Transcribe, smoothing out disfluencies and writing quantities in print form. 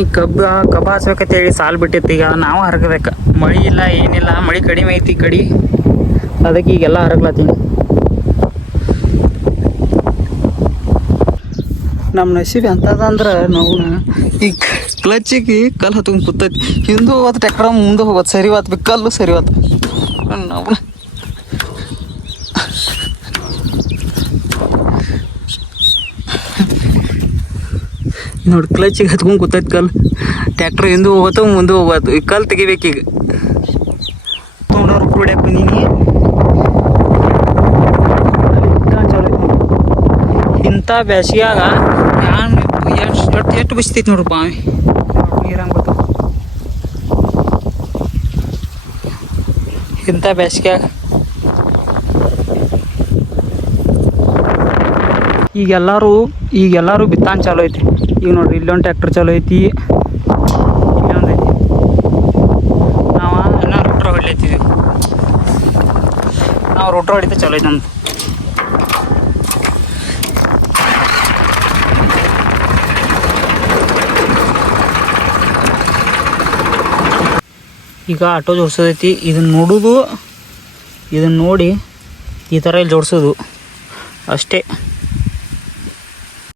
ಈ ಕಬ್ಬ ಹಚ್ಬೇಕಂತೇಳಿ ಸಾಲು ಬಿಟ್ಟಿತ್ತು. ಈಗ ನಾವು ಹರಗಬೇಕು. ಮಳೆ ಇಲ್ಲ ಏನಿಲ್ಲ, ಮಳೆ ಕಡಿಮೆ ಐತಿ ಕಡಿ, ಅದಕ್ಕೆ ಈಗೆಲ್ಲ ಹರಗ್ಲತ್ತೀನಿ. ನಮ್ಮ ನಸೀಬ್ ಎಂತದಂದ್ರೆ ನಾವು ಈಗ ಕ್ಲಚ್ಚಿಗೆ ಕಲ್ಲು ಹತ್ಕೊಂಡು ಕೂತೈತಿ. ಹಿಂದೆ ಹೋಗೋದು ಟ್ಯಾಕ್ಟ್ರ ಮುಂದೆ ಹೋಗೋದು ಸರಿ ಹೋತ್ ಕಲ್ಲು ಸರಿ ಹೋತ್. ನಾವು ನೋಡಿ ಕ್ಲಚ್ಚಿಗೆ ಹತ್ಕೊಂಡು ಕೂತೈತಿ ಕಲ್ಲು. ಟ್ಯಾಕ್ಟ್ರ್ ಹಿಂದೆ ಹೋಗೋದು ಮುಂದೆ ಹೋಗೋದು. ಈ ಕಲ್ಲು ತೆಗಿಬೇಕೀಗ. ತೊಗೊಂಡವ್ರು ಕುಡಿಯಕ್ಕೆ ಬಂದೀನಿ. ಇಂಥ ಬೇಸಿಗೆಯಾಗ ನಾನು ಎಷ್ಟು ಬಿಸ್ತೈತಿ ನೋಡ್ರಿ ಬಾವಿ ನೀರಂಗೆ ಬರ್ತಾವ. ಇಂಥ ಬೇಸಿಗೆಯಾಗ ಈಗೆಲ್ಲರೂ ಬಿತ್ತಾನ ಚಾಲೋ ಐತಿ. ಈಗ ನೋಡ್ರಿ ಇಲ್ಲೊಂದು ಟ್ಯಾಕ್ಟರ್ ಚಾಲೋ ಐತಿ, ಇಲ್ಲೊಂದು ಐತಿ. ನಾವು ಇನ್ನೂ ರೋಟ್ರ್ ಹೊಡ್ಲೈತಿದ್ವಿ. ನಾವು ರೋಟ್ರ್ ಹೊಡಿತ ಚಾಲೋ ಐತಿ ನಮ್ದು. ಈಗ ಆಟೋ ಜೋಡ್ಸೋದೈತಿ. ಇದನ್ನು ನೋಡಿ ಈ ಥರ ಇಲ್ಲಿ ಜೋಡಿಸೋದು ಅಷ್ಟೇ.